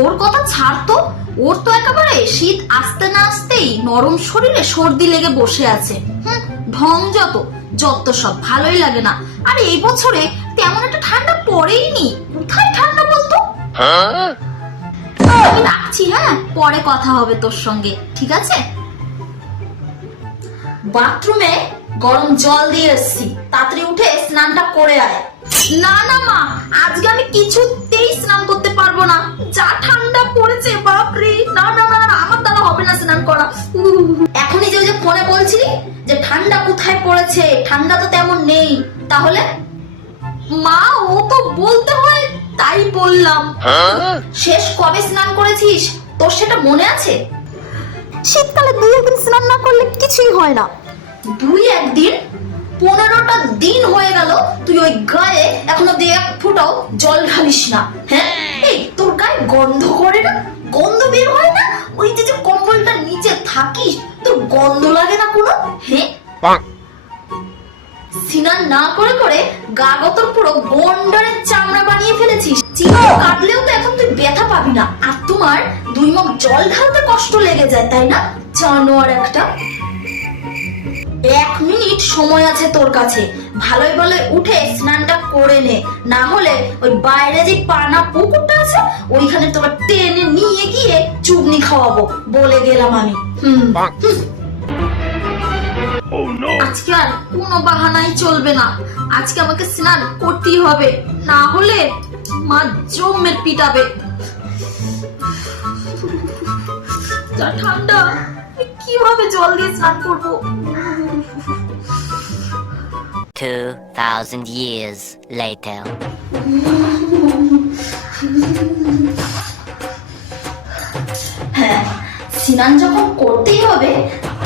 ওর কথা ছাড় তো। ওর তো একেবারে শীত আসতে না আসতেই নরম শরীরে সর্দি লেগে বসে আছে। ঢং যত যত সব ভালোই লাগে না। আর এই বছরে তেমন একটা ঠান্ডা পড়েইনি। কোথায় ঠান্ডা বলতো? আমি রাখছি হ্যাঁ? পরে কথা হবে তোর সঙ্গে, ঠিক আছে? বাথরুমে গরম জল দিয়ে এসছি। তাড়াতাড়ি উঠে স্নানটা করে আয়। না না মা আজকে আমি কিছুতেই স্নান করতে পারব না। যা ঠান্ডা পড়েছে বাপরে। না না না না, আমার দ্বারা হবে না স্নান করা। এখনই যে ওই যে ফোনে বলছিলি যে ঠান্ডা কোথায় পড়েছে? ঠান্ডা তো তেমন নেই। তাহলে? মা ও তো বলতে হয় তাই বললাম। শেষ কবে স্নান করেছিস? তোর সেটা মনে আছে? শীতকালে দুই একদিন স্নান না করলে কিছুই হয় না। দুই একদিন? পনেরোটা দিন হয়ে তুই ওই গায়ে এখনও দিয়ে এক ফুটাও জল ঢালিস না হ্যাঁ? এই তোর গায়ে গন্ধ করে না? গন্ধ বের হয় না? ওই যে যে কম্বলটা নিচে থাকিস তোর গন্ধ লাগে না কোনো? হ্যাঁ? স্নান না করে করে গা গতর পুরো গন্ডারের চামড়া বানিয়ে ফেলেছিস। চিকন কাটলেও তো এখন তুই ব্যথা পাবি না। আর তোমার দুই মগ জল ঢালতে কষ্ট লেগে যায় তাই না? জানোয়ার একটা। এক মিনিট সময় আছে তোর কাছে। ভালোই ভালোই উঠে স্নানটা করে নে। না হলে ওই বাইরে যে পানা পুকুরটা আছে ওইখানে তোকে টেনে নিয়ে গিয়ে চুগনি খাওয়াবো বলে গেলাম আমি। হুম। আজকে আর কোনো বাহানাই চলবে না। আজকে আমাকে স্নান করতেই হবে। না হলে মা জমের পিটাবে। যা ঠান্ডা কীভাবে জল দিয়ে স্নান করব? 2,000 years later. হ্যাঁ স্নান যখন করতেই হবে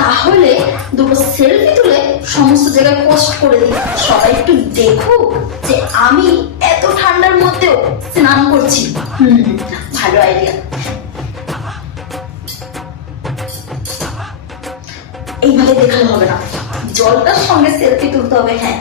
তাহলে দুটো সেলফি তুলে সমস্ত জায়গায় পোস্ট করে দিই। সবাই একটু দেখুক যে আমি এত ঠান্ডার মধ্যেও স্নান করছি। হুম ভালো আইডিয়া এইভাবে দেখালে হবে না। জলটার সঙ্গে সেলফি তুলতে হবে হ্যাঁ।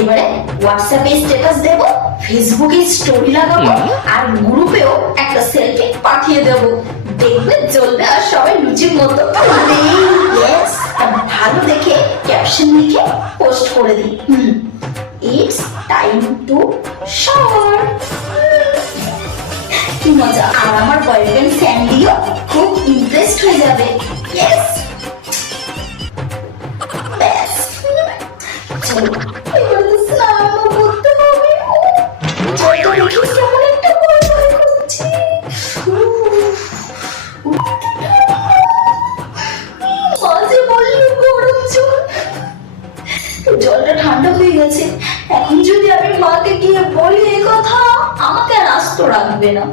এবারে হোয়াটসঅ্যাপে স্ট্যাটাস দেব ফেসবুকে স্টোরি লাগাবো আর গ্রুপেও একটা সেলফি পাঠিয়ে দেব। দেখবে চলবে আর সবাই লুচির মতো ভালো দেখে ক্যাপশন লিখে পোস্ট করে দিই। টাইম টু শাওয়ার কি মজা। আর আমার বয়ফ্রেন্ড স্যান্ডিও খুব ইমপ্রেসড হয়ে যাবে। ইয়েস জলটা ঠান্ডা হয়ে গেছে। এখন যদি আমি মাকে গিয়ে বলি এই কথা, আমাকে আর আস্ত রাখবে না।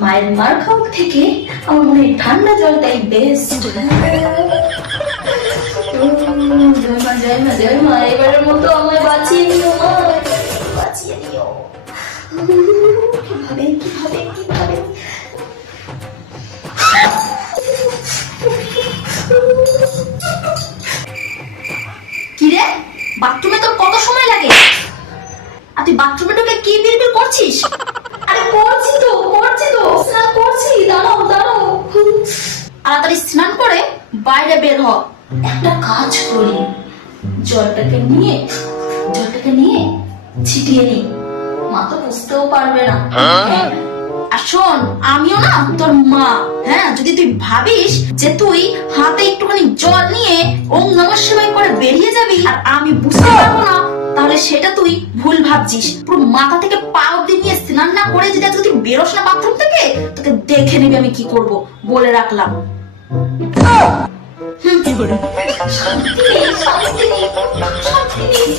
মায়ের মার খাওয়ার থেকে আমার মনে হয় ঠান্ডা জলটাই বেস্ট জয় মা বাঁচিয়ে নিও বাঁচিয়ে নিও। কীভাবে কীভাবে বাথরুমে তোর কত সময় লাগে আর তুই বাথরুমে ঢুকে কি বিড়বিড় করছিস? আরে করছি তো করছি তো। স্নান করছি, দাঁড়াও দাঁড়াও। তাড়াতাড়ি স্নান করে বাইরে বের হ। একটা কাজ করি। জলটাকে নিয়ে জলটাকে নিয়ে ছিটিয়ে নি। মা তো বুঝতেও পারবে না। হ্যাঁ। আর শোন, আমিও না তোর মা। হ্যাঁ যদি তুই ভাবিস যে তুই হাতে একটুখানি জল নিয়ে ওম নমঃ শিবায় করে বেরিয়ে যাবি, আর আমি বুঝতে পারব না তাহলে সেটা তুই ভুল ভাবছিস পুরো মাথা থেকে পা অব্দি নিয়ে স্নান না করে যদি তুই বেরোস না বাথরুম থেকে তোকে দেখে নিবি আমি কি করব বলে রাখলাম। শান্তি নেই, শান্তি নেই, শান্তি নেই।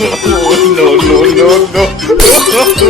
no, no, no, no.